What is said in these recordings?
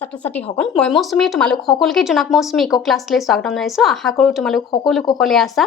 ছাত্ৰ-ছাত্ৰীসকল মই মৌচুমী তোমালোক সকলোকে জনাক মৌচুমী ইকো ক্লাছলৈ স্বাগতম জনাইছোঁ আশা কৰোঁ তোমালোক সকলো কুশলে আছা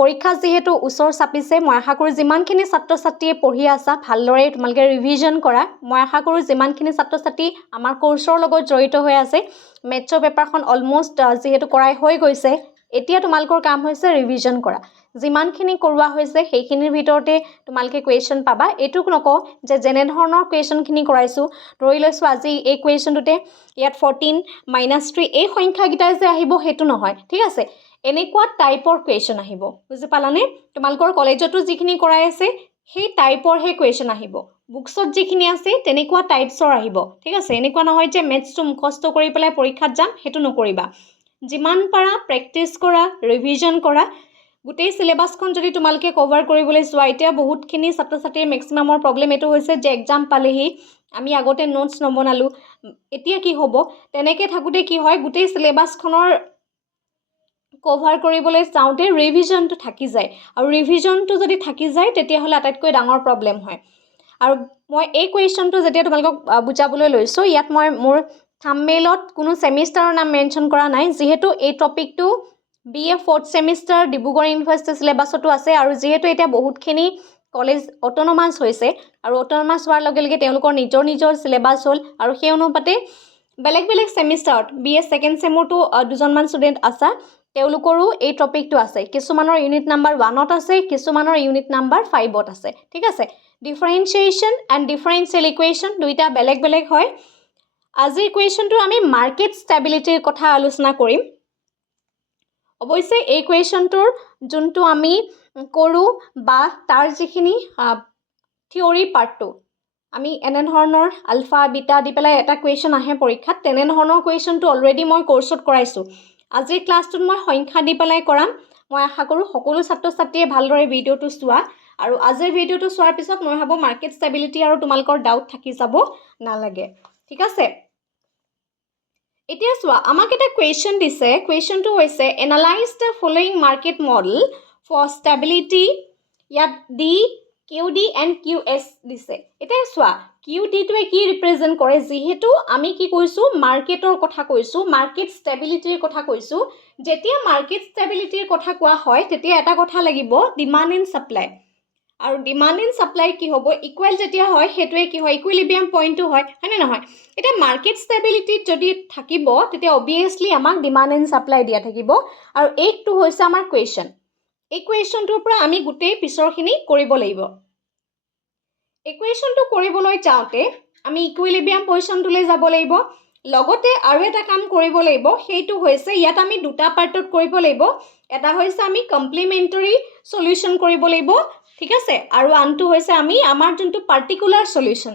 পৰীক্ষা যেহেতু ওচৰ চাপিছে মই আশা কৰোঁ যিমানখিনি ছাত্ৰ-ছাত্ৰীয়ে পঢ়ি আছা ভালদৰে তোমালোকে ৰিভিজন কৰা মই আশা কৰোঁ যিমানখিনি ছাত্ৰ-ছাত্ৰী আমাৰ কোৰ্ছৰ লগত জড়িত হৈ আছে মেথছৰ পেপাৰখন অলমোষ্ট যেহেতু কৰাই হৈ গৈছে এতিয়া তোমালোকৰ কাম হৈছে ৰিভিজন কৰা যিমানখিনি কৰোৱা হৈছে সেইখিনিৰ ভিতৰতে তোমালোকে কুৱেশ্যন পাবা এইটো নকওঁ যে যেনে ধৰণৰ কুৱেশ্যনখিনি কৰাইছোঁ ধৰি লৈছোঁ আজি এই কুৱেশ্যনটোতে ইয়াত 14 - 3 এই সংখ্যাকেইটাই যে আহিব সেইটো নহয় ঠিক আছে এনেকুৱা টাইপৰ কুৱেশ্যন আহিব বুজি পালানে তোমালোকৰ কলেজতো যিখিনি কৰাই আছে সেই টাইপৰহে কুৱেশ্যন আহিব বুকছত যিখিনি আছে তেনেকুৱা টাইপছৰ আহিব ঠিক আছে এনেকুৱা নহয় যে মেথছটো মুখস্থ কৰি পেলাই পৰীক্ষাত যাম সেইটো নকৰিবা যিমান পাৰা প্ৰেক্টিছ কৰা ৰিভিজন কৰা গোটেই সিলেবাসখন যদি তোমালোকে কভাৰ কৰিবলৈ চোৱা এতিয়া বহুতখিনি ছাত্ৰ-ছাত্ৰীৰ মেক্সিমামৰ প্ৰব্লেম এইটো হৈছে যে এক্সাম পালেহি আমি আগতে নোটছ নবনালোঁ এতিয়া কি হ'ব তেনেকৈ থাকোঁতে কি হয় গোটেই সিলেবাসখনৰ কভাৰ কৰিবলৈ চাওঁতে ৰিভিজনটো থাকি যায় আৰু ৰিভিজনটো যদি থাকি যায় তেতিয়াহ'লে আটাইতকৈ ডাঙৰ প্ৰব্লেম হয় আৰু মই এই কুৱেশ্যনটো যেতিয়া তোমালোকক বুজাবলৈ লৈছোঁ ইয়াত মই মোৰ থাম্বনেইলত কোনো ছেমিষ্টাৰৰ নাম মেনশ্যন কৰা নাই যিহেতু এই টপিকটো BA 4th semester Dibrugarh university সিলেবাছতো আছে আৰু যিহেতু এতিয়া বহুতখিনি কলেজ অট'নমাছ হৈছে আৰু অট'নমাছ হোৱাৰ লগে লগে তেওঁলোকৰ নিজৰ সিলেবাছ হ'ল আৰু সেই অনুপাতে বেলেগ ছেমিষ্টাৰত BA 2nd ছেমৰতো দুজনমান ষ্টুডেণ্ট আছে তেওঁলোকৰো এই টপিকটো আছে কিছুমানৰ ইউনিট নাম্বাৰ 1ত আছে কিছুমানৰ ইউনিট নাম্বাৰ 5ত আছে ঠিক আছে ডিফাৰেন্সিয়েশ্যন এণ্ড ডিফাৰেন্সিয়েল ইকুৱেশ্যন দুইটা বেলেগ হয় আজিৰ কুৱেশ্যনটো আমি মাৰ্কেট ষ্টেবিলিটিৰ কথা আলোচনা কৰিম অৱশ্যে এই কুৱেশ্যনটোৰ যোনটো আমি কৰোঁ বা তাৰ যিখিনি থিয়ৰী পাৰ্টটো আমি এনেধৰণৰ আলফা বিটা দি পেলাই এটা কুৱেশ্যন আহে পৰীক্ষাত তেনেধৰণৰ কুৱেশ্যনটো অলৰেডি মই কোৰ্ছত কৰাইছোঁ আজিৰ ক্লাছটোত মই সংখ্যা দি পেলাই কৰাম মই আশা কৰোঁ সকলো ছাত্ৰ-ছাত্ৰীয়ে ভালদৰে ভিডিঅ'টো চোৱা আৰু আজিৰ ভিডিঅ'টো চোৱাৰ পিছত মই ভাবোঁ মাৰ্কেট ষ্টেবিলিটি আৰু তোমালোকৰ ডাউট থাকি যাব নালাগে ঠিক আছে এতিয়া চোৱা আমাক এটা কুৱেশ্যন দিছে কুৱেশ্যনটো হৈছে analyse the following market model for stability ইয়াত ডি QD এণ্ড QS দিছে এতিয়া চোৱা QDটোৱে কি ৰিপ্ৰেজেণ্ট কৰে যিহেতু আমি কি কৈছোঁ মাৰ্কেটৰ কথা কৈছোঁ মাৰ্কেট ষ্টেবিলিটিৰ কথা কৈছোঁ যেতিয়া মাৰ্কেট ষ্টেবিলিটিৰ কথা কোৱা হয় তেতিয়া এটা কথা লাগিব ডিমাণ্ড এণ্ড ছাপ্লাই আৰু ডিমাণ্ড এণ্ড ছাপ্লাই কি হ'ব ইকুৱেল যেতিয়া হয় সেইটোৱে কি হয় ইকুইলিব্ৰিয়াম পইণ্টটো হয়নে নহয় এতিয়া মাৰ্কেট ষ্টেবিলিটিত যদি থাকিব তেতিয়া অবভিয়াছলি আমাক ডিমাণ্ড এণ্ড ছাপ্লাই দিয়া থাকিব আৰু এইটো হৈছে আমাৰ কুৱেশ্যন এই কুৱেশ্যনটোৰ পৰা আমি গোটেই পিছৰখিনি কৰিব লাগিব এই কুৱেশ্যনটো কৰিবলৈ যাওঁতে আমি ইকুইলিব্ৰিয়াম পজিশ্যনটোলৈ যাব লাগিব লগতে আৰু এটা কাম কৰিব লাগিব সেইটো হৈছে ইয়াত আমি দুটা পাৰ্টত কৰিব লাগিব এটা হৈছে আমি কমপ্লিমেণ্টাৰী সলিউশ্যন কৰিব লাগিব ঠিক আছে আৰু আনটো হৈছে আমি আমাৰ যোনটো particular solution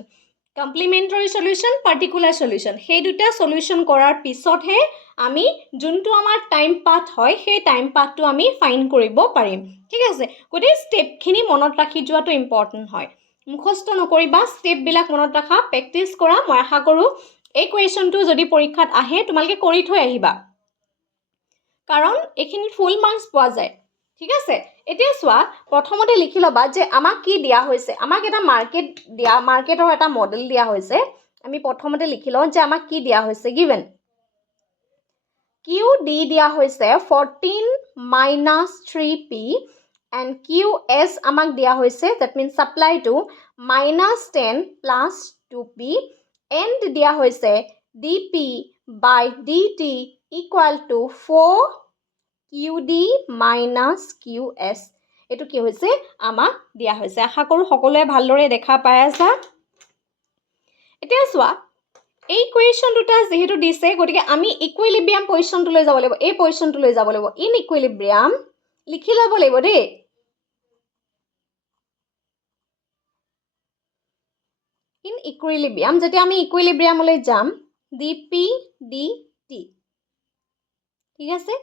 complementary solution particular solution সেই দুটা সলিউশ্যন কৰাৰ পিছতহে আমি যোনটো আমাৰ টাইম পাথ হয় সেই টাইম পাথটো আমি ফাইন কৰিব পাৰিম ঠিক আছে গোটেই ষ্টেপখিনি মনত ৰাখি যোৱাটো ইম্পৰ্টেণ্ট হয় মুখস্থ নকৰিবা ষ্টেপবিলাক মনত ৰাখা প্ৰেক্টিছ কৰা মই আশা কৰোঁ এই কুৱেশ্যনটো যদি পৰীক্ষাত আহে তোমালোকে কৰি থৈ আহিবা কাৰণ এইখিনিত ফুল মাৰ্কছ পোৱা যায় ঠিক আছে এতিয়া চোৱা প্ৰথমতে লিখি ল'বা যে আমাক কি দিয়া হৈছে আমাক এটা মাৰ্কেটৰ এটা মডেল দিয়া হৈছে আমি প্ৰথমতে লিখি লওঁ যে আমাক কি দিয়া হৈছে গিভেন QD দিয়া হৈছে 14 - 3P and QS আমাক দিয়া হৈছে that means supply to -10 + 2P and দিয়া হৈছে DP by DT equal to 4 QD - QS এইটো কি হৈছে আমাক দিয়া হৈছে আশা কৰোঁ সকলোৱে ভালদৰে দেখা পাই আছা এতিয়া চোৱা এই কুৱেশ্যন দুটা যেহেতু দিছে গতিকে আমি ইকুইলিব্ৰিয়াম পজিশ্যনটোলৈ যাব লাগিব এই পজিশ্যনটোলৈ যাব লাগিব ইন ইকুইলিব্ৰিয়াম লিখি ল'ব লাগিব দেই ইন ইকুইলিব্ৰিয়াম যেতিয়া আমি ইকুইলিব্ৰিয়ামলৈ যাম DP DT ঠিক আছে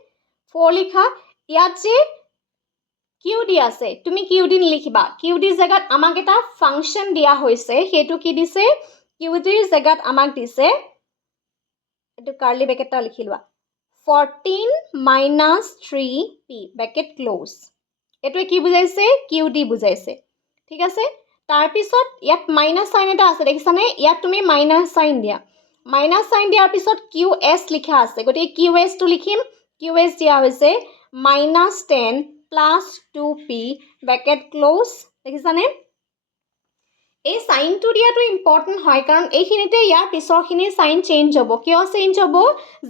4 লিখা ইয়াত যে QD আছে তুমি QD নিলিখিবা QD জেগাত আমাক এটা ফাংচন দিয়া হৈছে সেইটো কি দিছে QDৰ জেগাত আমাক দিছে এইটো কাৰ্লি ব্ৰেকেট লিখি লোৱা 14 - 3P ব্ৰেকেট ক্লোজ এইটোৱে কি বুজাইছে QD বুজাইছে ঠিক আছে তাৰপিছত ইয়াত মাইনাছ চাইন এটা আছে দেখিছানে ইয়াত তুমি মাইনাছ চাইন দিয়া মাইনাছ চাইন দিয়াৰ পিছত QS লিখা আছে, গতিকে QSটো লিখিম। QS দিয়া হৈছে -10 প্লাছ 2p ব্ৰেকেট ক্ল'জ। দেখিছানে? এই চাইনটো দিয়াটো ইম্পৰ্টেণ্ট হয়, কাৰণ এইখিনিতে ইয়াৰ পিছৰখিনি চাইন চেঞ্জ হ'ব। কিয় চেঞ্জ হ'ব?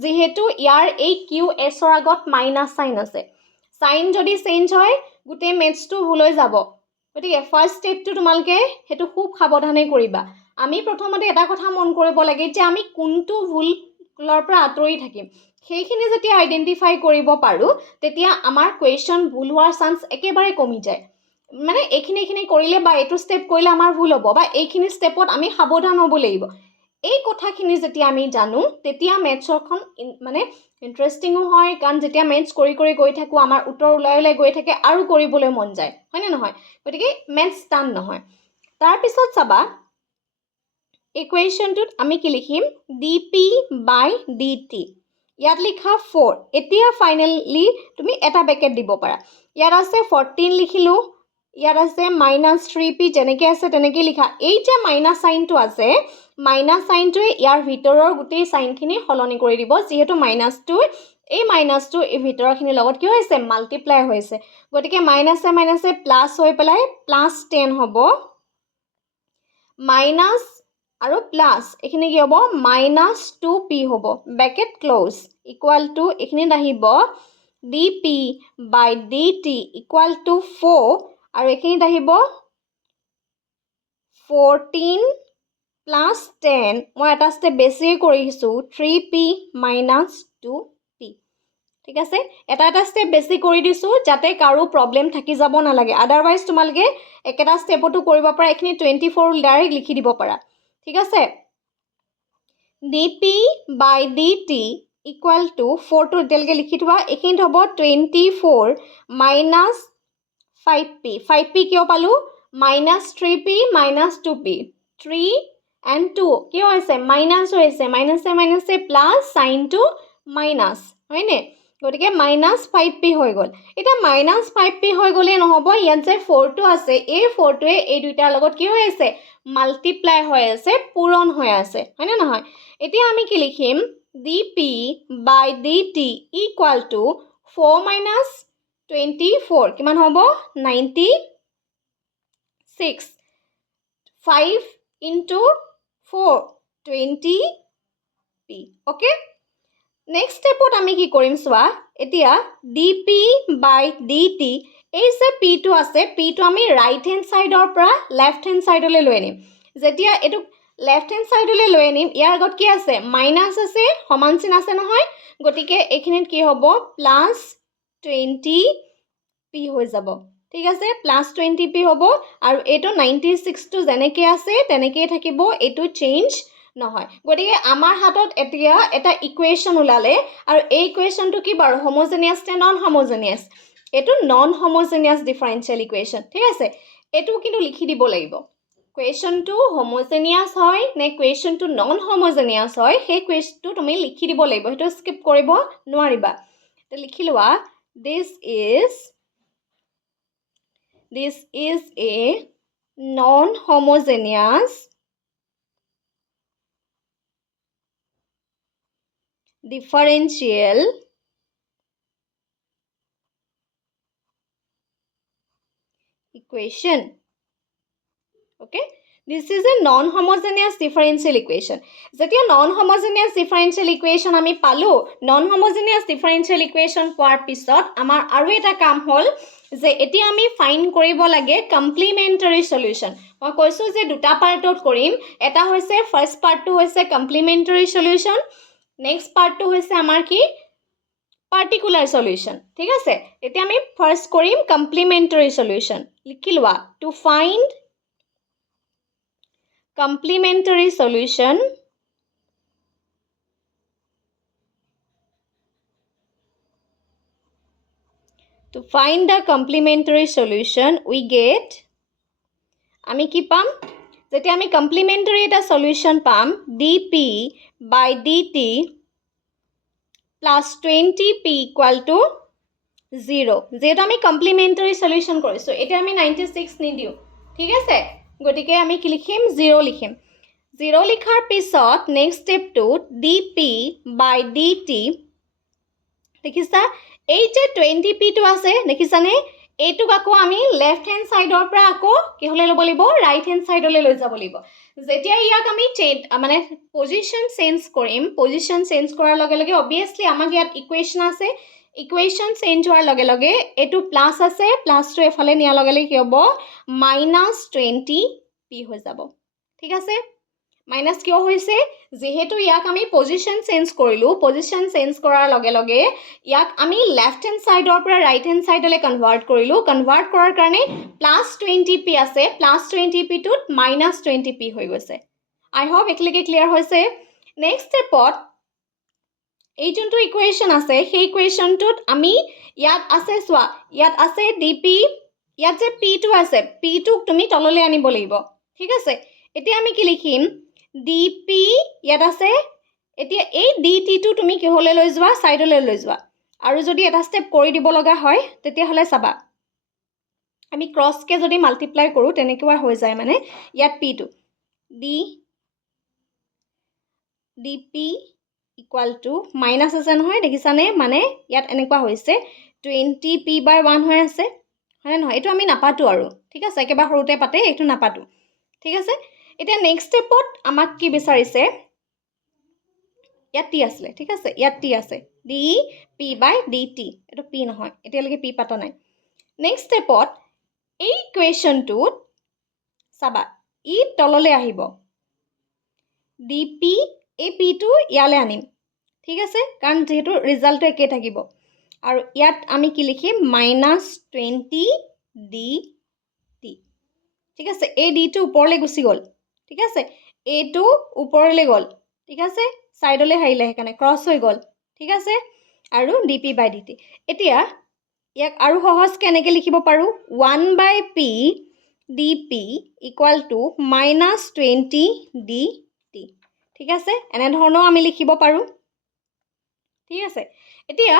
যিহেতু ইয়াৰ এই QSৰ আগত মাইনাছ চাইন আছে। চাইন যদি চেঞ্জ হয়, গোটেই মেথছটো ভুল হৈ যাব। গতিকে ফাৰ্ষ্ট ষ্টেপটো তোমালোকে সেইটো খুব সাৱধানে কৰিবা। আমি প্ৰথমতে এটা কথা মন কৰিব লাগে যে আমি কোনটো ভুলৰ পৰা আঁতৰি থাকিম। সেইখিনি যেতিয়া আইডেণ্টিফাই কৰিব পাৰোঁ, তেতিয়া আমাৰ কুৱেশ্যন ভুল হোৱাৰ চান্স একেবাৰে কমি যায়। মানে এইখিনি কৰিলে বা এইটো ষ্টেপ কৰিলে আমাৰ ভুল হ'ব, বা এইখিনি ষ্টেপত আমি সাৱধান হ'ব লাগিব। এই কথাখিনি যেতিয়া আমি জানো, তেতিয়া মেথছৰখন মানে ইণ্টাৰেষ্টিঙো হয়, কাৰণ যেতিয়া মেথছ কৰি গৈ থাকোঁ, আমাৰ উত্তৰ ওলাই গৈ থাকে আৰু কৰিবলৈ মন যায়, হয়নে নহয়? গতিকে মেথছ টান নহয়। তাৰপিছত চাবা, ইকুৱেশ্যনটোত আমি কি লিখিম? dp/dt। ইয়াত লিখা 4। এতিয়া ফাইনেলি তুমি এটা ব্ৰেকেট দিব পাৰা। ইয়াত আছে 14 লিখিলোঁ, ইয়াত আছে -3p, যেনেকৈ আছে তেনেকৈ লিখা। এই যে মাইনাছ চাইনটো আছে, মাইনাছ চাইনটোৱে ইয়াৰ ভিতৰৰ গোটেই চাইনখিনি সলনি কৰি দিব, যিহেতু মাইনাছটো এই ভিতৰৰখিনিৰ লগত কি হৈছে? মাল্টিপ্লাই হৈছে। গতিকে মাইনাছে প্লাছ হৈ পেলাই +10 হ'ব। মাইনাছ আৰু প্লাছ এইখিনি কি হ'ব? -2p হ'ব। ব্ৰেকেট ক্ল'জ ইকুৱেল টু এইখিনিত আহিব dp/dt ইকুৱেল টু 4, আৰু এইখিনিত আহিব 14 + 10। মই এটা ষ্টেপ বেছিয়ে কৰিছোঁ, 3p - 2p। ঠিক আছে? এটা ষ্টেপ বেছি কৰি দিছোঁ, যাতে কাৰো প্ৰব্লেম থাকি যাব নালাগে। আদাৰৱাইজ তোমালোকে একেটা ষ্টেপতো কৰিব পাৰা। এইখিনি 24 ডাইৰেক্ট লিখি দিব পাৰা। ঠিক আছে? dp/dt ইকুৱেল টু 4টো এতিয়ালৈকে লিখি থোৱা। এইখিনিত হ'ব 24 - 5p। 5p কিয় পালোঁ? -3p - 2p। 3 and 2 কিয় হৈছে? মাইনাছ হৈছে। মাইনাছে প্লাছ, চাইনটো মাইনাছ, হয়নে? গতিকে -5p হৈ গ'ল। এতিয়া -5p হৈ গ'লেই নহ'ব, ইয়াত যে 4টো আছে, এই 4টোৱে এই দুইটাৰ লগত কি হৈ আছে? মাল্টিপ্লাই হৈ আছে, পূৰণ হৈ আছে, হয়নে নহয়? এতিয়া আমি কি লিখিম? dp/dt ইকুৱেল টু 4 - 24 কিমান হ'ব? 96। 5 × 4 20p। অ'কে? নেক্সট ষ্টেপত আমি কি কৰিম চোৱা। এতিয়া dp/dt, এই যে pটো আছে, pটো আমি ৰাইট হেণ্ড ছাইডৰ পৰা লেফ্ট হেণ্ড ছাইডলৈ লৈ আনিম। যেতিয়া এইটো লেফ্ট হেণ্ড ছাইডলৈ লৈ আনিম, ইয়াৰ আগত কি আছে? মাইনাছ আছে, সমান চিন আছে নহয়। গতিকে এইখিনিত কি হ'ব? +20p হৈ যাব। ঠিক আছে? +20p হ'ব, আৰু এইটো 96টো যেনেকৈ আছে তেনেকৈয়ে থাকিব, এইটো চেঞ্জ নহয়। গতিকে আমাৰ হাতত এতিয়া এটা ইকুৱেশ্যন ওলালে, আৰু এই ইকুৱেশ্যনটো কি বাৰু? হোমোজেনিয়াছ নে নন হোমোজেনিয়াছ? এইটো নন হোমোজেনিয়াছ ডিফাৰেঞ্চিয়েল ইকুৱেশ্যন। ঠিক আছে? এইটো কিন্তু লিখি দিব লাগিব। কুৱেশ্যনটো হোমোজেনিয়াছ হয় নে কুৱেশ্যনটো নন হোমোজেনিয়াছ হয়, সেই কুৱেশ্যনটো তুমি লিখি দিব লাগিব। সেইটো স্কিপ কৰিব নোৱাৰিবা। লিখি লোৱা, this is a non homogeneous differential equation. Okay? This is a non-homogeneous differential equation. যেতিয়া non-homogeneous differential equation আমি পালোঁ, non-homogeneous differential equation পোৱাৰ পিছত আমাৰ আৰু এটা কাম হ'ল যে এতিয়া আমি ফাইণ্ড কৰিব লাগে কমপ্লিমেণ্টাৰী সলিউশ্যন। মই কৈছোঁ যে দুটা পাৰ্টত কৰিম। এটা হৈছে ফাৰ্ষ্ট পাৰ্টটো হৈছে কমপ্লিমেণ্টাৰী সলিউশ্যন, নেক্সট পাৰ্টটো হৈছে আমাৰ কি? Particular solution. ঠিক আছে? এতিয়া আমি ফাৰ্ষ্ট কৰিম কমপ্লিমেণ্টাৰী সলিউশ্যন। লিখি লোৱা, to find complementary solution we get, আমি কি পাম? যেতিয়া আমি কমপ্লিমেণ্টাৰী এটা সলিউশ্যন পাম, dp/dt +20p ইকুৱেল টু 0। যিহেতু আমি কমপ্লিমেণ্টাৰী সলিউশ্যন কৰিছোঁ, এতিয়া আমি 96 নিদিওঁ। ঠিক আছে? গতিকে আমি কি লিখিম? 0 লিখিম। 0 লিখাৰ পিছত নেক্সট ষ্টেপটোত dp by dt দেখিছা এই যে 20pটো আছে দেখিছানে এইটোক আকৌ আমি লেফট হ্যান্ড সাইডৰ পৰা আকৌ কি হলে লব লাগিব ৰাইট হ্যান্ড সাইডলৈ লৈ যাব লাগিব যেতিয়া ইয়াক আমি মানে পজিশন চেঞ্জ কৰিম পজিশন চেঞ্জ কৰাৰ লগে লগে obviously আমাক ইয়াত ইকুৱেশ্যন আছে ইকুৱেশ্যন চেঞ্জ হোৱাৰ লগে লগে এটো প্লাস আছে প্লাসটো এফালে নিয়া লগে লগে কি হ'ব -20p হৈ যাব ঠিক আছে মাইনাস কিয় হৈছে যেহেতু ইয়াক আমি পজিশন চেঞ্জ কৰিলো পজিশন চেঞ্জ কৰাৰ লগে লগে ইয়াক আমি লেফট হ্যান্ড সাইডৰ পৰা ৰাইট হ্যান্ড সাইডলৈ কনভাৰ্ট কৰিলো কনভাৰ্ট কৰাৰ কাৰণে +20p আছে +20p টুত -20p হৈ গৈছে আই হোপ একলৈকে ক্লিয়াৰ হৈছে নেক্সট ষ্টেপত এই যোনটো ইকুৱেশ্যন আছে সেই ইকুৱেশ্যনটোত আমি ইয়াত আছে সোৱা ইয়াত আছে dp ইয়াত যে p টো আছে p টোক তুমি তললৈ আনিব লাগিব ঠিক আছে এতিয়া আমি কি লিখিম dp ইয়াত আছে এতিয়া এই dt টো তুমি কি হলে লৈ যোৱা সাইডলৈ লৈ যোৱা আৰু যদি এটা স্টেপ কৰি দিব লগা হয় তেতিয়া হলে চাবা আমি ক্ৰস কে যদি মাল্টিপ্লাই কৰো তেনেকুৱা হৈ যায় মানে ইয়াত p টো dp equal to minus আছে নহয় দেখিছানে মানে ইয়াত এনেকুৱা হৈছে 20p by 1 হৈ আছে হয় নহয় এটো আমি নাপাটো আৰু ঠিক আছে একেবাৰে সৰুতে পাতে এটো নাপাটো ঠিক আছে এতিয়া নেক্সট ষ্টেপত আমাক কি বিচাৰিছে ইয়াত t আসলে ঠিক আছে ইয়াত t আছে dp by dt এটো p নহয় এতিয়ালৈকে p পাতা নাই নেক্সট ষ্টেপত এই ইকুৱেশ্যনটোত চাবা ই তললৈ আহিব dp এই p টো ইয়ালে আনিম ঠিক আছে কাৰণ যেহেতু ৰিজাল্টটো একে থাকিব আৰু ইয়াত আমি কি লিখিম -20dt ঠিক আছে এই d টো ওপৰলৈ গুছি গল ঠিক আছে a টো ওপৰলৈ গল ঠিক আছে সাইডলৈ হাইলে হেকানে ক্ৰস হৈ গল ঠিক আছে আৰু dp by dt এতিয়া ইয়াক আৰু সহজ কেনেকৈ লিখিব পাৰো 1/p dp equal to -20dt ঠিক আছে এনে ধৰণৰ আমি লিখিব পাৰো ঠিক আছে এতিয়া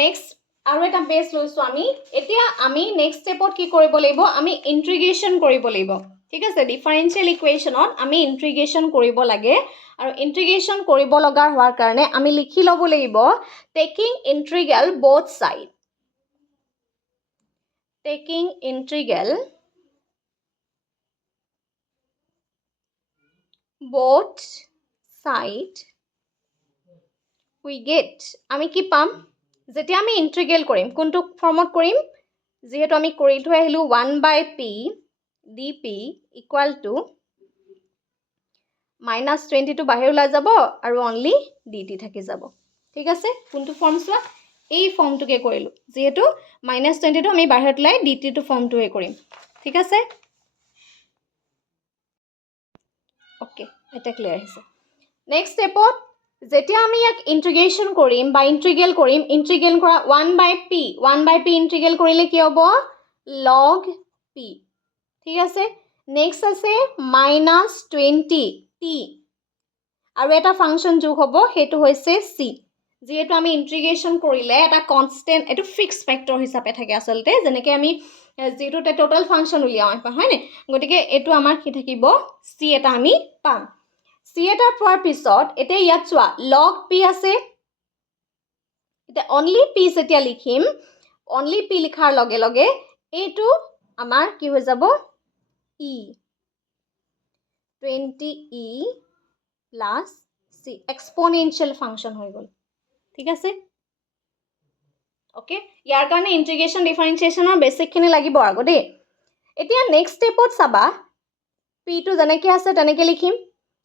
নেক্সট আৰু এটা বেস লৈছো আমি এতিয়া আমি নেক্সট ষ্টেপত কি কৰিব লাগিব আমি ইন্টিগ্ৰেশন কৰিব লাগিব ঠিক আছে ডিফাৰেন্সিয়েল ইকুৱেশ্যনত আমি ইন্টিগ্ৰেশন কৰিব লাগে আৰু ইন্টিগ্ৰেশন কৰিব লগা হোৱাৰ কাৰণে আমি লিখি লব লাগিব taking integral both side taking integral both side we get আমি কি পাম যেতিয়া আমি ইন্টিগ্ৰেল কৰিম কোনটো ফৰ্মত কৰিম যেহেতু আমি কৰি থৈ আহিলো 1/p dp equal to -20 টো বাহিৰ ওলাই যাব আৰু only dt থাকি যাব ঠিক আছে কোনটো ফৰ্ম সোৱা এই ফৰ্মটোকে কৰিলো যেহেতু -20 টো আমি বাহিৰত লাই dt টো ফৰ্মটোৱে কৰিম ঠিক আছে ওকে এটা ক্লিয়াৰ হৈছে নেক্সট ষ্টেপত যেতিয়া আমি ইয়াক ইন্টিগ্ৰেশন কৰিম বা ইন্টিগ্ৰেল কৰিম ইন্টিগ্ৰেল কৰা 1/p ইন্টিগ্ৰেল কৰিলে কি হ'ব log p ঠিক আছে নেক্সট আছে -20t আৰু এটা ফাংচন যোগ হ'ব হেতু হৈছে c যেহেতু আমি ইন্টিগ্ৰেশন কৰিলে এটা কনস্ট্যান্ট এটো ফিক্স ফ্যাক্টৰ হিচাপে থাকে আসলতে যেনেকৈ আমি যেটো টোটাল ফাংচন উলিয়াও হয় নে গতিকে এটো আমাৰ কি থাকিব c এটা আমি পাম c এটা পোৱাৰ পিছত এতিয়া ইয়াত চোৱা log p আছে এতিয়া only p যেতিয়া লিখিম only p লিখাৰ লগে লগে এটো আমাৰ কি হৈ যাব e 20e plus c exponential function হৈ গল ঠিক আছে ওকে ইয়াৰ কাৰণে ইন্টিগ্ৰেশন ডিফাৰেন্সিয়েশনৰ বেসিক খিনি লাগিব আগো দে এতিয়া নেক্সট ষ্টেপত চাবা p টো যেনেকৈ আছে তেনেকৈ লিখিম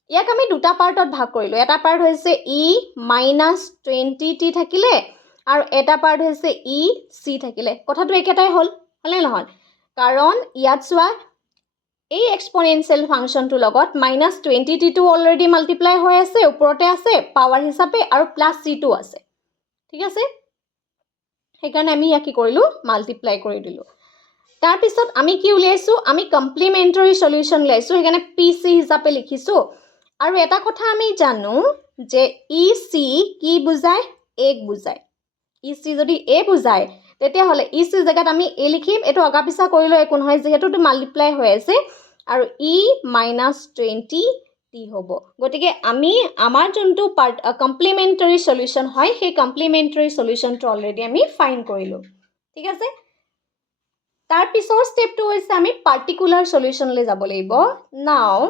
ইয়াক আমি দুটা পাৰ্টত ভাগ কৰিলো এটা পাৰ্ট হৈছে e -20t থাকিলে আৰু এটা পাৰ্ট হৈছে e c থাকিলে কথাটো একেটাই হল হলে নহয় কাৰণ ইয়াত চোৱা এই এক্সপোনেনশিয়েল ফাংচনটো লগত -20t টো অলৰেডি মাল্টিপ্লাই হৈ আছে ওপৰতে আছে পাৱাৰ হিচাপে আৰু +c টো আছে ঠিক আছে সেইকাৰণে আমি ইয়াক কি কৰিলো মাল্টিপ্লাই কৰি দিলো তাৰ পিছত আমি কি উলিয়াইছো আমি কমপ্লিমেন্টাৰী সলিউশন উলিয়াইছো সেইকাৰণে pc হিচাপে লিখিছো আৰু এটা কথা আমি জানো যে ec কি বুজায় এক বুজায় ec যদি a বুজায় তেতিয়া হলে ec জায়গাত আমি a লিখিম এটো অগাপিছা কৰিলো একো নহয় যেহেতু টো মাল্টিপ্লাই হৈ আছে আৰু e -20t টি হ'ব গতিকে আমি আমাৰ যোনটো কমপ্লিমেণ্টাৰী সলিউশ্যন হয় সেই কমপ্লিমেণ্টাৰী সলিউশ্যনটো অলৰেডি আমি ফাইণ্ড কৰিলোঁ ঠিক আছে তাৰ পিছৰ ষ্টেপটো হৈছে আমি পাৰ্টিকুলাৰ সলিউশ্যনলৈ যাব লাগিব নাও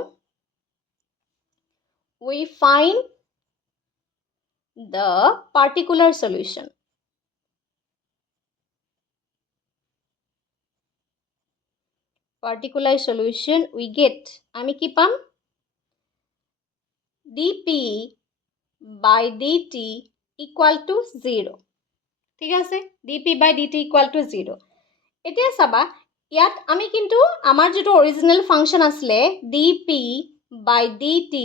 we find the particular solution we get আমি কি পাম dp by dt equal to 0 ঠিক আছে dp by dt equal to 0 এতিয়া চাবা ইয়াত আমি কিন্তু আমাৰ যেটো অৰিজিনাল ফাংচন আসলে dp by dt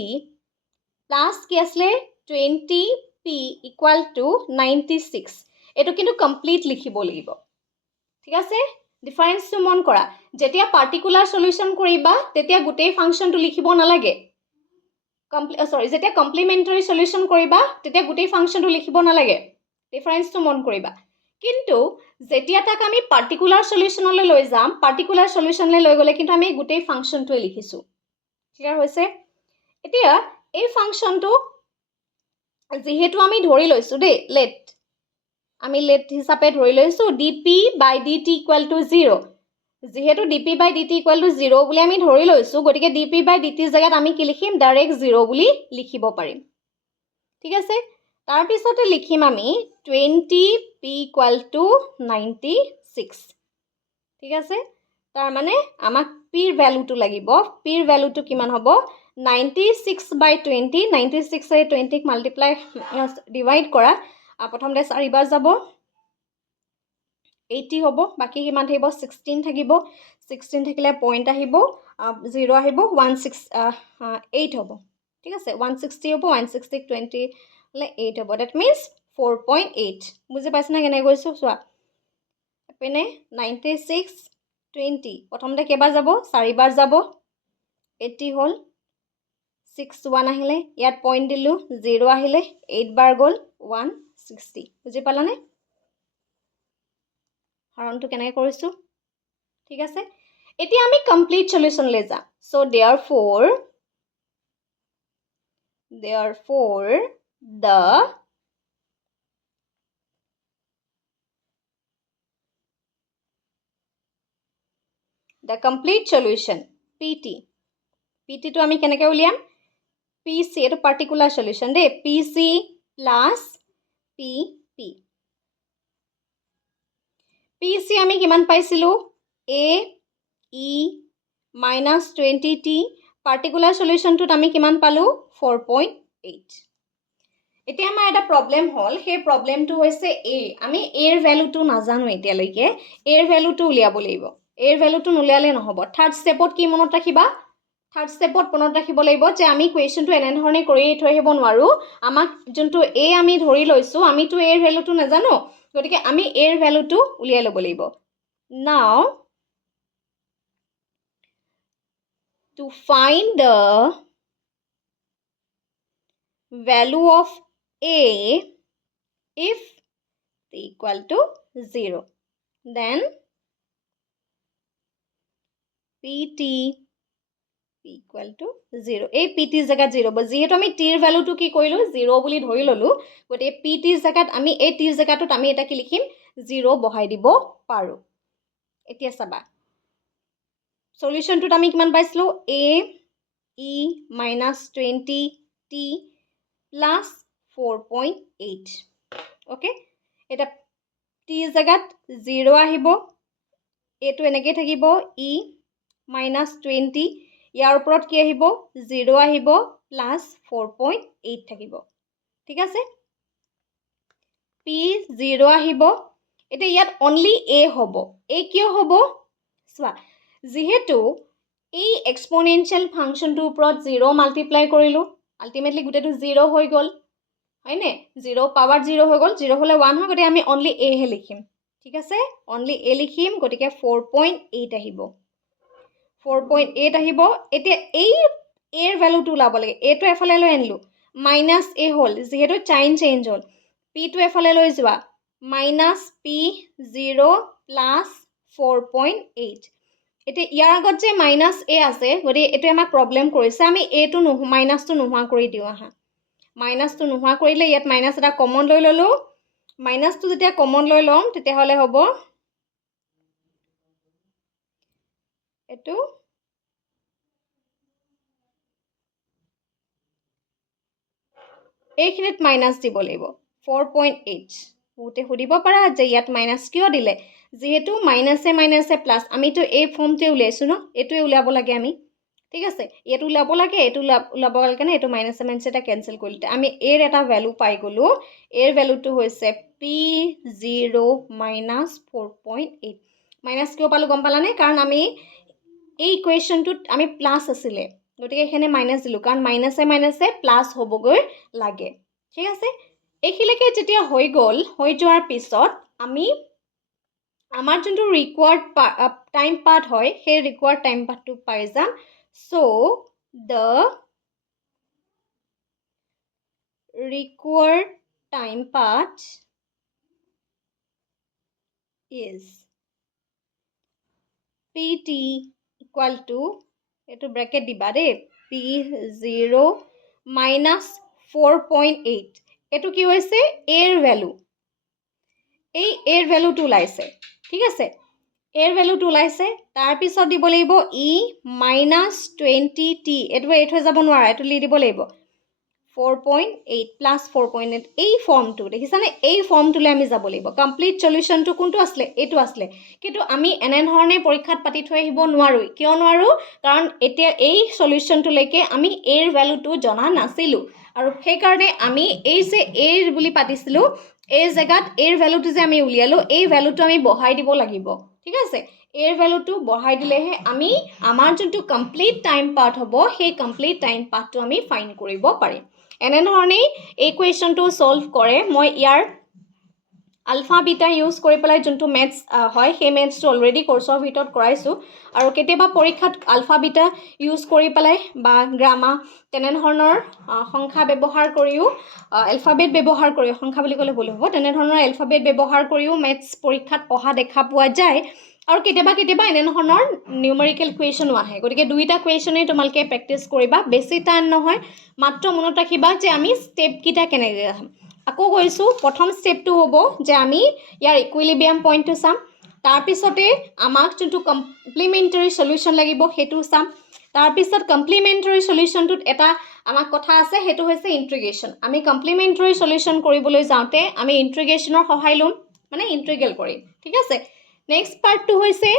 plus কি আসলে 20p equal to 96 এটো কিন্তু কমপ্লিট লিখিব লাগিব ঠিক আছে ডিফাৰেন্সটো মন কৰা যেতিয়া পাৰ্টিকুলাৰ সলিউশ্যন কৰিবা তেতিয়া গোটেই ফাংচনটো লিখিব নালাগে যেতিয়া কমপ্লিমেণ্টাৰী সলিউশ্যন কৰিবা তেতিয়া গোটেই ফাংচনটো লিখিব নালাগে ডিফাৰেন্সটো মন কৰিবা কিন্তু যেতিয়া তাক আমি পাৰ্টিকুলাৰ সলিউশ্যনলৈ লৈ যাম পাৰ্টিকুলাৰ সলিউশ্যনলৈ লৈ গ'লে কিন্তু আমি গোটেই ফাংচনটোৱে লিখিছো ক্লিয়াৰ হৈছে এতিয়া এই ফাংচনটো যেহেতু আমি ধৰি লৈছো দেই লেট আমি লেট হিচাপে ধৰি লৈছো dp by dt equal to 0 যেহেতু dp by dt equal to 0 বুলি আমি ধৰি লৈছো গতিকে dp by dt জায়গাত আমি কি লিখিম ডাইৰেক্ট 0 বুলি লিখিব পাৰিম ঠিক আছে তাৰ পিছতে লিখিম আমি 20p equal to 96 ঠিক আছে তাৰ মানে আমাক p ৰ ভ্যালুটো লাগিব p ৰ ভ্যালুটো কিমান হ'ব 96 by 20 96 এ 20 ক মাল্টিপ্লাই ডিভাইড কৰা প্ৰথমতে 4 বাৰ যাব 80 হ'ব বাকি কিমান থাকিব 16 থাকিব 16 থাকিলে পইণ্ট আহিব 0 আহিব 168 হ'ব ঠিক আছে 160 হ'ব 160 20 হলে 8 হ'ব that means 4.8 বুজি পাইছ না কেনে কৈছো চোৱা এপিনে 96 20 প্ৰথমতে কেবাৰ যাব 4 বাৰ যাব 80 হ'ল 61 আহিলে ইয়াত পইণ্ট দিলো 0 আহিলে 8 বাৰ গ'ল 160 বুজি পালানে হৰণটো কেনে কৰিছো ঠিক আছে এতিয়া আমি কমপ্লিট সলিউশ্যন লৈ যাম so therefore the complete solution pt to আমি কেনেকৈ উলিয়াম pc এটো পাৰ্টিকুলাৰ সলিউশ্যন দে pc plus pp pc আমি কিমান পাইছিলো a e minus 20t particular সলিউশ্যনটোত আমি কিমান পালো 4.8 এতিয়া আমাৰ এটা প্ৰবলেম হল সেই প্ৰবলেমটো হৈছে a আমি a ৰ ভ্যালুটো নাজানো এতিয়ালৈকে a ৰ ভ্যালুটো উলিয়াব লাগিব a ৰ ভ্যালুটো নুলিয়ালে নহব থাৰ্ড স্টেপত কি মনত ৰাখিবা থাৰ্ড স্টেপত মনত ৰাখিব লাগিব যে আমি কোৱেশ্চনটো এনে ধৰণে কৰি থৈ আহিব নোৱাৰো আমাক যোনটো a আমি ধৰি লৈছো আমিটো a ৰ ভ্যালুটো নাজানো গতিকে আমি a ৰ ভ্যালুটো উলিয়াই ল'ব লাগিব now to find the value of a if equal to 0 then pt equal to 0 এই pt জায়গাত 0 বা যেহেতু আমি t ৰ ভ্যালুটো কি কৰিলো 0 বুলি ধৰি ললো গতে pt জায়গাত আমি এই t জায়গাটোত আমি এটা কি লিখিম 0 বহাই দিব পাৰো এতিয়া চাবা সলিউশ্যনটোত আমি কিমান পাইছিলো a e minus 20t plus 4.8 okay এটা t জায়গাত 0 আহিব এটো এনেকৈ থাকিব e minus 20 ইয়াৰ ওপৰত কি আহিব 0 আহিব plus 4.8 থাকিব ঠিক আছে p 0 আহিব এটা ইয়াত only a হ'ব a কিয় হ'ব চোৱা যেহেতু এই এক্সপোনেনশিয়াল ফাংচনটোৰ ওপৰত 0 মাল্টিপ্লাই কৰিলো আলটিমেটলি গুটেটো 0 হৈ গল হয়নে 0 পাৱাৰ 0 হৈ গল 0 হলে 1 হয় গতে আমি only a হে লিখিম ঠিক আছে only a লিখিম গটিকে 4.8 আহিব 4.8 আহিব এতিয়া এই a ৰ ভ্যালুটো লাব লাগে a টো এফালে লৈ আনিলো মাইনাস a হল যেহেতু চাইন চেঞ্জ হল p টো এফালে লৈ যোৱা minus p 0 plus 4.8 এতিয়া ইয়াৰ আগত যে মাইনাছ এ আছে, গতিকে এইটোৱে আমাক প্ৰব্লেম কৰিছে। আমি এইটো মাইনাছটো নোহোৱা কৰি দিওঁ আহা। মাইনাছটো নোহোৱা কৰিলে ইয়াত মাইনাছ এটা কমন লৈ ল'লোঁ। মাইনাছটো যেতিয়া কমন লৈ ল'ম তেতিয়াহ'লে হ'ব এইটো এইখিনিত মাইনাছ দিব লাগিব 4.8। বহুতে সুধিব পাৰা যে ইয়াত মাইনাছ কিয় দিলে, যিহেতু মাইনাছে প্লাছ, আমিতো এই ফৰ্মটোৱে উলিয়াইছোঁ ন, এইটোৱে উলিয়াব লাগে আমি। ঠিক আছে, এইটো ওলাব লাগে, এইটো ওলাব লাগে কাৰণে এইটো মাইনাছে এটা কেঞ্চেল কৰিলোঁ। আমি এৰ এটা ভেলু পাই গ'লোঁ। এৰ ভেলুটো হৈছে P0 মাইনাছ 4.8। মাইনাছ কিয় পালোঁ গম পালানে? কাৰণ আমি এই ইকুৱেশ্যনটোত আমি প্লাছ আছিলে, গতিকে এইখিনি মাইনাছ দিলোঁ, কাৰণ মাইনাছে প্লাছ হ'বগৈ লাগে। ঠিক আছে, এইখিনিলৈকে যেতিয়া হৈ গ'ল, হৈ যোৱাৰ পিছত আমি আমাৰ যোনটো ৰিকুৱাৰ্ড টাইম পাৰ্ট হয়, সেই ৰিকুৱাৰ্ড টাইম পাৰ্টটো পাই যাম। So the required time part is PT equal to, এইটো ব্ৰেকেট দিবা দেই, P0 minus 4.8। এইটো কি হৈছে? এৰ ভেলু। এই এৰ ভেলুটো ওলাইছে। ঠিক আছে, এৰ ভেলুটো ওলাইছে। তাৰপিছত দিব লাগিব -20t। এইটো এইট হৈ যাব নোৱাৰা, এইটো দি দিব লাগিব 4.8 প্লাছ 4.8। এই ফৰ্মটো দেখিছানে? এই ফৰ্মটোলৈ আমি যাব লাগিব। কমপ্লিট সলিউশ্যনটো কোনটো আছিলে? এইটো আছিলে। কিন্তু আমি এনেধৰণে পৰীক্ষাত পাতি থৈ আহিব নোৱাৰোঁ। কিয় নোৱাৰোঁ? কাৰণ এতিয়া এই সলিউশ্যনটোলৈকে আমি এৰ ভেলুটো জনা নাছিলোঁ, আৰু সেইকাৰণে আমি এই যে এৰ বুলি পাতিছিলোঁ, এই জেগাত এৰ ভেলুটো যে আমি উলিয়ালোঁ, এই ভেলুটো আমি বঢ়াই দিব লাগিব। ঠিক আছে, এৰ ভেলুটো বঢ়াই দিলেহে আমি আমাৰ যোনটো কমপ্লিট টাইম পাৰ্ট হ'ব, সেই কমপ্লিট টাইম পাৰ্টটো আমি ফাইণ্ড কৰিব পাৰিম। এনেধৰণেই এই কুৱেশ্যনটো ছল্ভ কৰে। মই ইয়াৰ আলফা বিটা ইউজ কৰি পেলাই যোনটো মেথছ হয়, সেই মেথছটো অলৰেডি কোৰ্চৰ ভিতৰত কৰাইছোঁ। আৰু কেতিয়াবা পৰীক্ষাত আলফা বিটা ইউজ কৰি পেলাই বা গ্ৰামা তেনেধৰণৰ সংখ্যা ব্যৱহাৰ কৰিও, এলফাবেট ব্যৱহাৰ কৰি, সংখ্যা বুলি ক'লে ভুল হ'ব, তেনেধৰণৰ এলফাবেট ব্যৱহাৰ কৰিও মেথছ পৰীক্ষাত অহা দেখা পোৱা যায়। আৰু কেতিয়াবা এনেধৰণৰ নিউমেৰিকেল কুৱেশ্যনো আহে। গতিকে দুইটা কুৱেশ্যনেই তোমালোকে প্ৰেক্টিছ কৰিবা, বেছি টান নহয়। মাত্ৰ মনত ৰাখিবা যে আমি ষ্টেপকেইটা কেনেকৈ যাম। আকৌ কৈছোঁ, প্ৰথম ষ্টেপটো হ'ব যে আমি ইয়াৰ ইকুইলিব্ৰিয়াম পইণ্টটো চাম। তাৰপিছতে আমাক যোনটো কমপ্লিমেণ্টাৰী সলিউশ্যন লাগিব সেইটো চাম। তাৰপিছত কমপ্লিমেণ্টাৰী সলিউশ্যনটোত এটা আমাক কথা আছে, সেইটো হৈছে ইণ্টিগ্ৰেশ্যন। আমি কমপ্লিমেণ্টাৰী সলিউশ্যন কৰিবলৈ যাওঁতে আমি ইণ্টিগ্ৰেশ্যনৰ সহায় ল'ম, মানে ইণ্টিগ্ৰেল কৰিম। ঠিক আছে, নেক্সট পাৰ্টটো হৈছে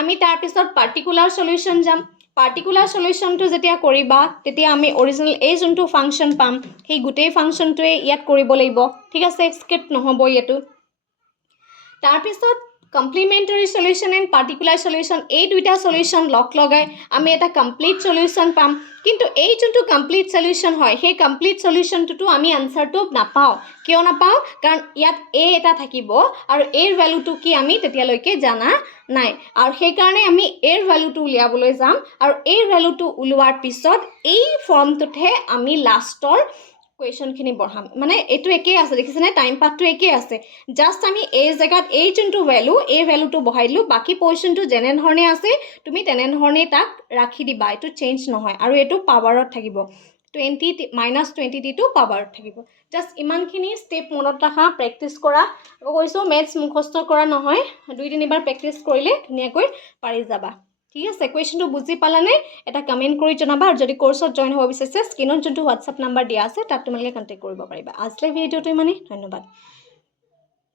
আমি তাৰপিছত পাৰ্টিকুলাৰ সলিউশ্যন যাম। পাৰ্টিকুলাৰ সলিউশ্যনটো যেতিয়া কৰিবা, তেতিয়া আমি অৰিজিনেল এই যোনটো ফাংচন পাম, সেই গোটেই ফাংচনটোৱে ইয়াত কৰিব লাগিব। ঠিক আছে, স্কিপ নহ'ব ইয়াতো। তাৰপিছত complementary solution and particular solution, এই দুইটা সলিউশ্যন লগাই আমি এটা কমপ্লিট সলিউশ্যন পাম। কিন্তু এই যোনটো কমপ্লিট সলিউশ্যন হয়, সেই কমপ্লিট সলিউশ্যনটোতো আমি আনচাৰটো নাপাওঁ। কিয় নাপাওঁ? কাৰণ ইয়াত এ এটা থাকিব, আৰু এৰ ভেলুটো কি আমি তেতিয়ালৈকে জানা নাই। আৰু সেইকাৰণে আমি এৰ ভেলুটো উলিয়াবলৈ যাম, আৰু এই ভেলুটো ওলোৱাৰ পিছত এই ফৰ্মটোতহে আমি লাষ্টৰ কুৱেশ্যনখিনি বঢ়াম। মানে এইটো একেই আছে, দেখিছেনে? টাইম পাৰ্টটো একেই আছে। জাষ্ট আমি এই জেগাত এই যোনটো ভেলু, এই ভেলুটো বঢ়াই দিলোঁ। বাকী পজিশ্যনটো যেনেধৰণে আছে তুমি তেনেধৰণেই তাক ৰাখি দিবা, এইটো চেঞ্জ নহয়। আৰু এইটো পাৱাৰত থাকিব, -20t পাৱাৰত থাকিব। জাষ্ট ইমানখিনি ষ্টেপ মনত ৰাখা, প্ৰেক্টিছ কৰা। আকৌ কৈছোঁ, মেথছ মুখস্থ কৰা নহয়, 2-3বাৰ প্ৰেক্টিছ কৰিলে ধুনীয়াকৈ পাৰি যাবা। ঠিক আছে, কুৱেশ্যনটো বুজি পালানে? এটা কমেণ্ট কৰি জনাবা। আৰু যদি কোৰ্চত জইন হ'ব বিচাৰিছে, স্ক্ৰীনত যোনটো হোৱাটছআপ নাম্বাৰ দিয়া আছে তাত তোমালোকে কণ্টেক্ট কৰিব পাৰিবা। আজিলৈ ভিডিঅ'টো ইমানেই, ধন্যবাদ।